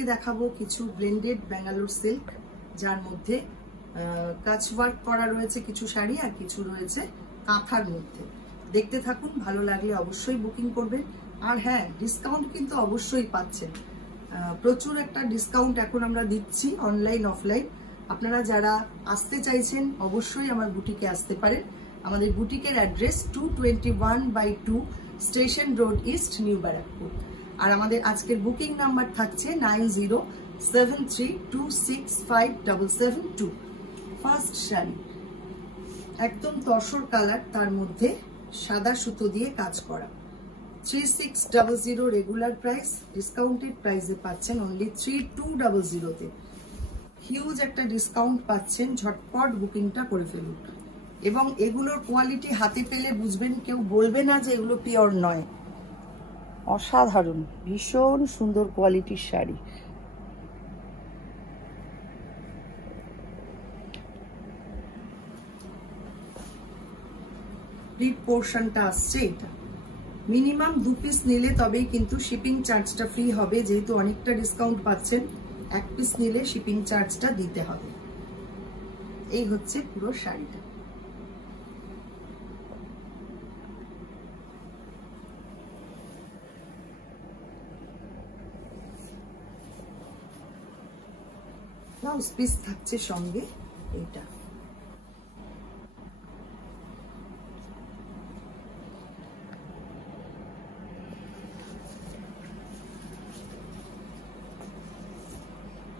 আজকে দেখাবো কিছু ব্লেন্ডেড ব্যাঙ্গালোর সিল্ক, যার মধ্যে কাচ ওয়ার্ক করা রয়েছে কিছু শাড়ি, আর কিছু রয়েছে কাঁথার মধ্যে। দেখতে থাকুন, ভালো লাগলে অবশ্যই বুকিং করবেন। আর হ্যাঁ, ডিসকাউন্ট কিন্তু অবশ্যই পাচ্ছেন, প্রচুর একটা ডিসকাউন্ট এখন আমরা দিচ্ছি অনলাইন অফলাইন। আপনারা যারা আসতে চাইছেন অবশ্যই আমার বুটিকে আসতে পারেন। আমাদের বুটিকের address 221/2 station road east, new Barrackpore. আর আমাদের আজকের বুকিং নাম্বার থাকছে 9073265772। ফার্স্ট শাড়ি একদম তসর কালার, তার মধ্যে সাদা সুতো দিয়ে কাজ করা। 3600 রেগুলার প্রাইস, ডিসকাউন্টেড প্রাইসে পাচ্ছেন অনলি 3200-তে। হিউজ একটা ডিসকাউন্ট পাচ্ছেন, ঝটপট বুকিংটা করে ফেলুন। এবং এগুলোর কোয়ালিটি হাতে পেলে বুঝবেন, কেউ বলবে না যে এগুলো পিওর নয়। অসাধারণ, ভীষণ সুন্দর কোয়ালিটির শাড়ি। প্লিট পোর্শনটা আসছে এটা। মিনিমাম 2 পিস নিলে তবেই কিন্তু শিপিং চার্জটা ফ্রি হবে, যেহেতু অনেকটা ডিসকাউন্ট পাচ্ছেন। 1 পিস নিলে শিপিং চার্জটা দিতে হবে। এই হচ্ছে পুরো শাড়িটা। ব্লাউজ পিস থাকছে সঙ্গে এইটা।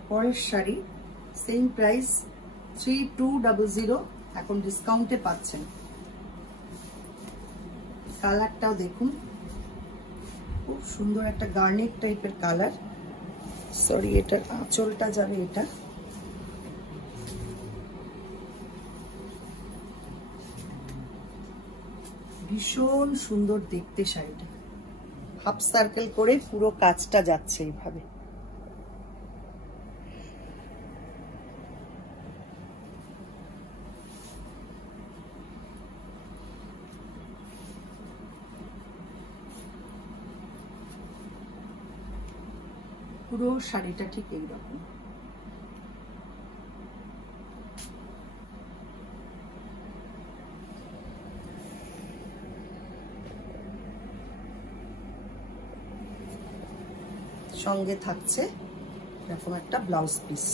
পরের শাড়ি সেম প্রাইস 3200, এখন ডিসকাউন্টে পাচ্ছেন। কালারটাও দেখুন, খুব সুন্দর একটা গার্নেট টাইপের কালার। সরি, এটার আঁচলটা যাবে এটা। ভীষণ সুন্দর দেখতে শাড়িটা, হাফ সার্কেল করে পুরো কাজটা যাচ্ছে এইভাবে। পুরো শাড়িটা ঠিক এইরকম। সঙ্গে থাকছে এরকম একটা blouse piece.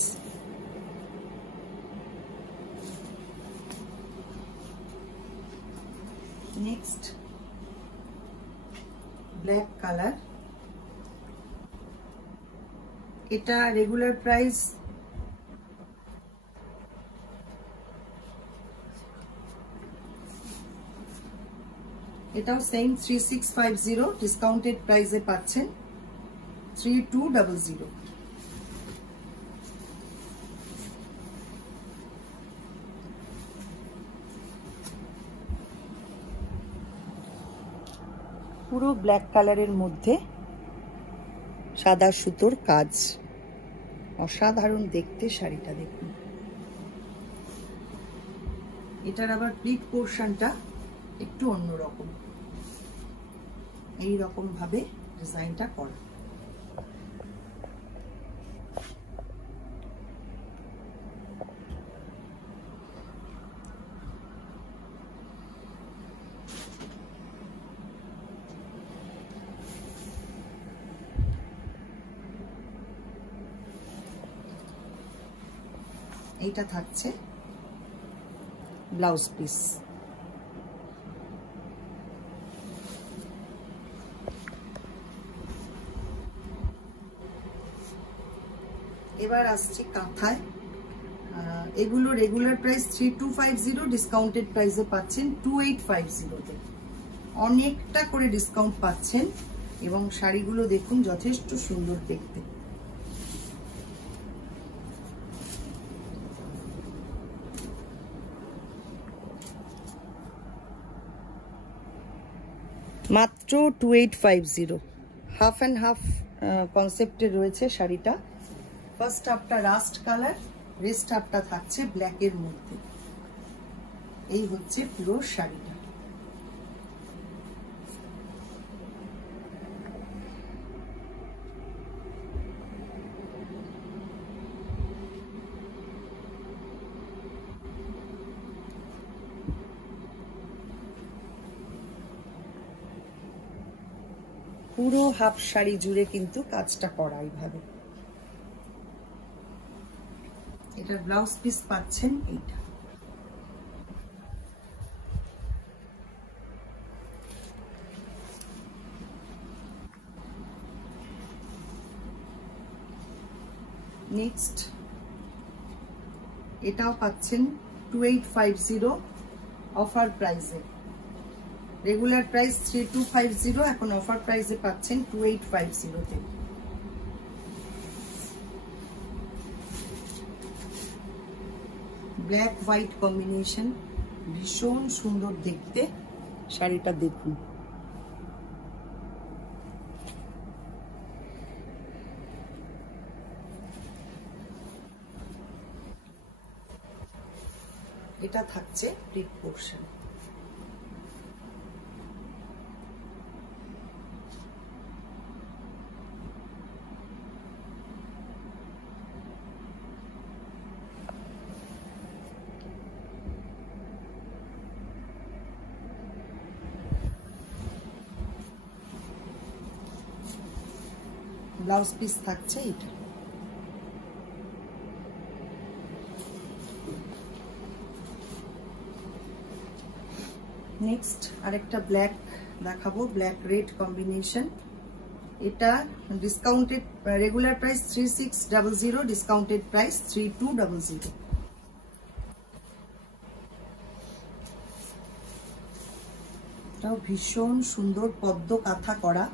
Next black colour, এটা রেগুলার প্রাইস এটাও সেম 3650, ডিসকাউন্টেড প্রাইসে পাচ্ছেন 3200। পুরো ব্ল্যাক কালারের মধ্যে সাদা সুতোর কাজ, অসাধারণ দেখতে শাড়িটা দেখুন। এটার আবার প্লিট পোর্শনটা একটু অন্যরকম, এইরকম ভাবে ডিজাইনটা করা। এইটা থাকছে ব্লাউজ পিস। এবার আসছে কাঁথায়। এগুলো রেগুলার প্রাইস 3250, ডিসকাউন্টেড প্রাইসে পাচ্ছেন 2850-তে। অনেকটা করে ডিসকাউন্ট পাচ্ছেন এবং শাড়িগুলো দেখুন যথেষ্ট সুন্দর দেখতে। মাত্র 2850, হাফ অ্যান্ড হাফ কনসেপ্টে রয়েছে শাড়িটা। ফার্স্ট হাফটা রাস্ট কালার, রেস্ট হাফটা থাকছে ব্ল্যাকের মধ্যে। এই হচ্ছে পুরো শাড়িটা। পুরো হাফ শাড়ি জুড়ে কিন্তু কাজটা করা এইভাবে। এটার ব্লাউজ পিস পাচ্ছেন এইটা। নেক্সট এটাও পাচ্ছেন 2850 অফার প্রাইসে। রেগুলার প্রাইস 3250, এখন অফার প্রাইসে পাচ্ছেন 2850 তে। ব্ল্যাক হোয়াইট কম্বিনেশন, ভীষণ সুন্দর দেখতে শাড়িটা। দেখুন এটা থাকছে প্রিন্ট পোর্শন। ব্লাউজ পিস থাকছে এটা। নেক্সট আরেকটা ব্ল্যাক দেখাবো, ব্ল্যাক রেড কম্বিনেশন। এটা discounted, regular price 3600, discounted price 3200। এটাও ভীষণ সুন্দর পদ্ম কাঁথা করা,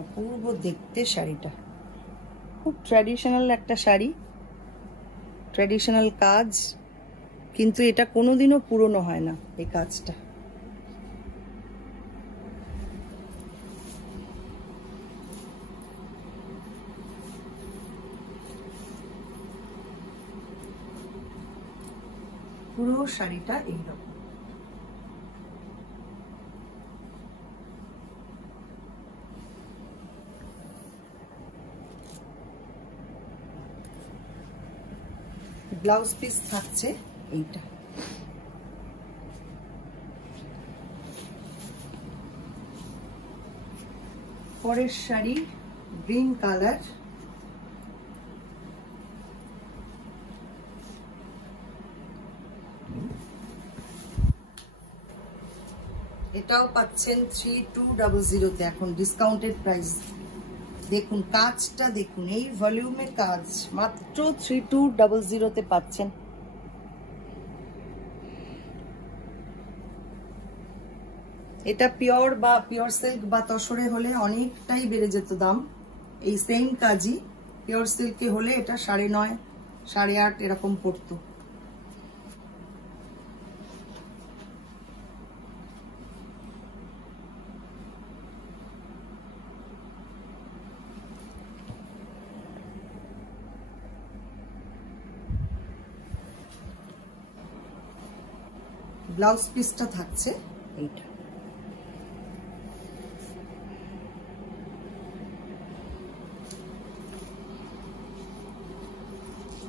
অপূর্ব দেখতে শাড়িটা। খুব ট্র্যাডিশনাল একটা শাড়ি, ট্র্যাডিশনাল কাজ, কিন্তু এটা কোনোদিনও পুরনো হয় না এই কাজটা। পুরো শাড়িটা এইরকম। ব্লাউজ পিস থাকছে এইটা। পরের শাড়ি গ্রিন কালার, এটাও পাচ্ছেন 3200 তে, এখন ডিসকাউন্টেড প্রাইস। দেখুন কাজটা দেখুন, এই ভলিউমে কাজ, মাত্র 3200 তে পাচ্ছেন। এটা পিওর বা পিওর সিল্ক বা তসরে হলে অনেকটাই বেড়ে যেত দাম। এই সেম কাজই পিওর সিল্কে হলে এটা 9.5, 8.5 এরকম পড়তো। ব্লাউজ পিসটা থাকছে এইটা।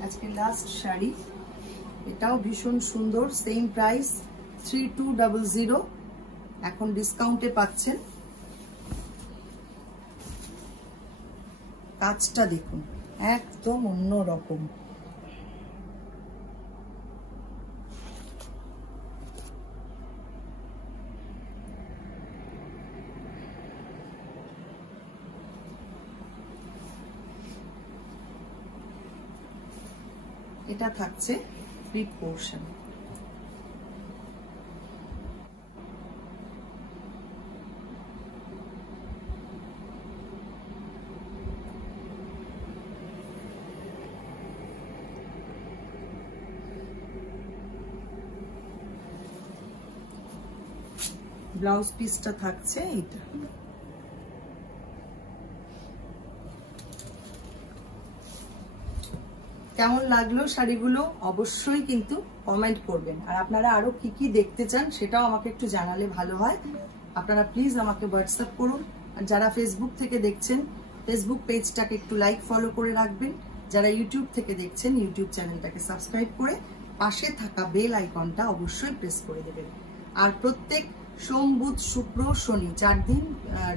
আজকে লাস্ট শাড়ি, এটাও ভীষণ সুন্দর, সেম প্রাইস 3200, এখন ডিসকাউন্টে পাচ্ছেন। কাজটা দেখুন একদম অন্য রকম। এটা থাকছে প্রিন্ট পোর্শন। ব্লাউজ পিসটা থাকছে এটা। কেমন লাগলো শাড়িগুলো অবশ্যই কিন্তু কমেন্ট করবেন, আর আপনারা আরো কি কি দেখতে চান সেটাও আমাকে একটু জানালে ভালো হয়। আপনারা প্লিজ আমাকে হোয়াটসঅ্যাপ করুন, আর যারা ফেসবুক থেকে দেখছেন ফেসবুক পেজটাকে একটু লাইক ফলো করে রাখবেন, যারা ইউটিউব থেকে দেখছেন ইউটিউব চ্যানেলটাকে সাবস্ক্রাইব করে পাশে থাকা বেল আইকনটা অবশ্যই প্রেস করে দেবেন। আর প্রত্যেক সোম, বুধ, শুক্র, শনি 4 দিন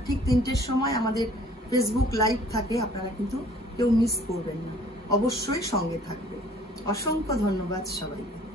ঠিক 3টের সময় আমাদের ফেসবুক লাইভ থাকে। আপনারা কিন্তু কেউ মিস করবেন না, অবশ্যই সঙ্গে থাকবেন। অসংখ্য ধন্যবাদ সবাইকে।